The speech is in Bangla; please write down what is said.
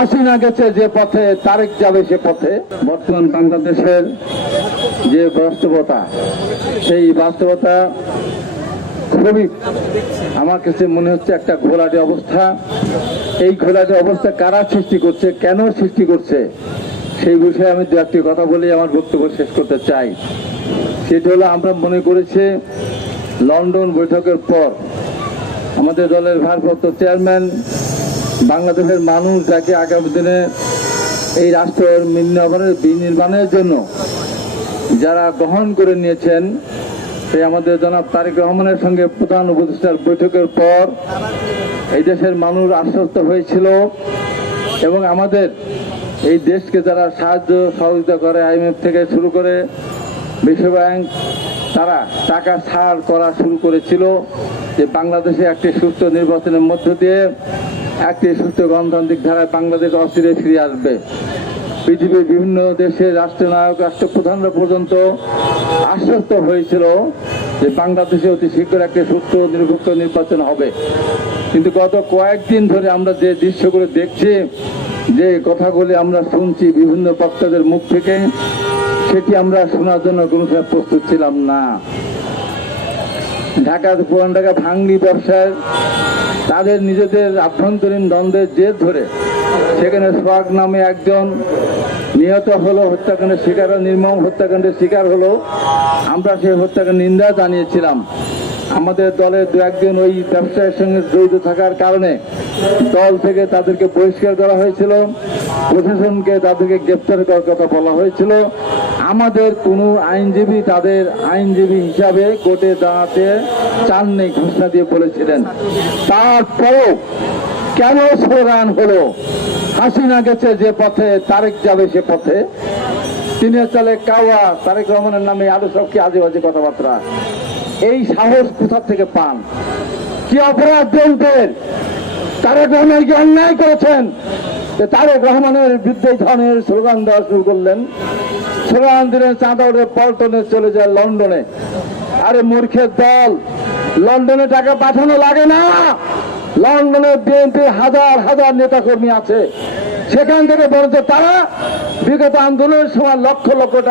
হাসিনা গেছে যে পথে তারেক যাবে সে পথে। বর্তমান বাংলাদেশের যে বাস্তবতা, সেই বাস্তবতা খুবই আমার কাছে মনে হচ্ছে একটা ঘোলাটে অবস্থা। এই ঘোলাটে অবস্থা কারা সৃষ্টি করছে, কেন সৃষ্টি করছে, সেই বিষয়ে আমি দু একটি কথা বলে আমার বক্তব্য শেষ করতে চাই। সেটা হলো, আমরা মনে করেছি লন্ডন বৈঠকের পর আমাদের দলের ভারপ্রাপ্ত চেয়ারম্যান বাংলাদেশের মানুষ যাকে আগামী দিনে এই রাষ্ট্রের বিনির্মাণের জন্য যারা গ্রহণ করে নিয়েছেন, সেই আমাদের জনাব তারেক রহমানের সঙ্গে প্রধান উপদেষ্টার বৈঠকের পর এই দেশের মানুষ আশ্বস্ত হয়েছিল এবং আমাদের এই দেশকে যারা সাহায্য সহযোগিতা করে, IMF থেকে শুরু করে বিশ্বব্যাংক, তারা টাকা ছাড় করা শুরু করেছিল যে বাংলাদেশে একটি সুস্থ নির্বাচনের মধ্য দিয়ে একটি সুস্থ গণতান্ত্রিক ধারায় বাংলাদেশ অচিরে ফিরে আসবে। পৃথিবীর বিভিন্ন দেশের রাষ্ট্রনায়ক, রাষ্ট্রপ্রধানরা পর্যন্ত আশ্বস্ত হয়েছিল যে বাংলাদেশে অতি শীঘ্র একটি সুস্থ নিরপেক্ষ নির্বাচন হবে। কিন্তু গত কয়েকদিন ধরে আমরা যে দৃশ্যগুলো দেখছি, যে কথাগুলি আমরা শুনছি বিভিন্ন বক্তাদের মুখ থেকে, সেটি আমরা শোনার জন্য কোনো সময় প্রস্তুত ছিলাম না। ঢাকা পুরান ঢাকা ভাঙড়ি ব্যবসায় তাদের নিজেদের আভ্যন্তরীণ দ্বন্দ্বের জের ধরে সেখানে সোহাগ নামে একজন নিহত হলো, হত্যাকাণ্ডের শিকার, নির্মম হত্যাকাণ্ডের শিকার হলো। আমরা সেই হত্যাকাণ্ডের নিন্দা জানিয়েছিলাম। আমাদের দলের দু একজন ওই ব্যবসায়ের সঙ্গে জড়িত থাকার কারণে দল থেকে তাদেরকে বহিষ্কার করা হয়েছিল, প্রশাসনকে তাদেরকে গ্রেপ্তার করার কথা বলা হয়েছিল। আমাদের কোনো আইনজীবী তাদের আইনজীবী হিসাবে কোর্টে দাঁড়াতে চাননি, ঘোষণা দিয়ে বলেছিলেন। তারপরও কেন স্লোগান হলো হাসিনা গেছে যে পথে তারেক যাবে সে পথে, তিনি চলে কাওয়া, তারেক রহমানের নামে আরো সব কি আজে বাজে কথাবার্তা। এই সাহস কোথা থেকে পান? কি অপরাধ দেনদের? তারেক রহমান কি অন্যায় করেছেন তারেক রহমানের বিরুদ্ধে ধরনের স্লোগান দেওয়া শুরু করলেন? স্লোগান দিলেন চাঁদা উঠে পল্টনে চলে যায় লন্ডনে। আরে মূর্খের দল, লন্ডনে টাকা পাঠানো লাগে না। লন্ডনে বিএনপির হাজার হাজার নেতাকর্মী আছে, সেখান থেকে বলছে তারা বিগত আন্দোলনের সময় লক্ষ লক্ষ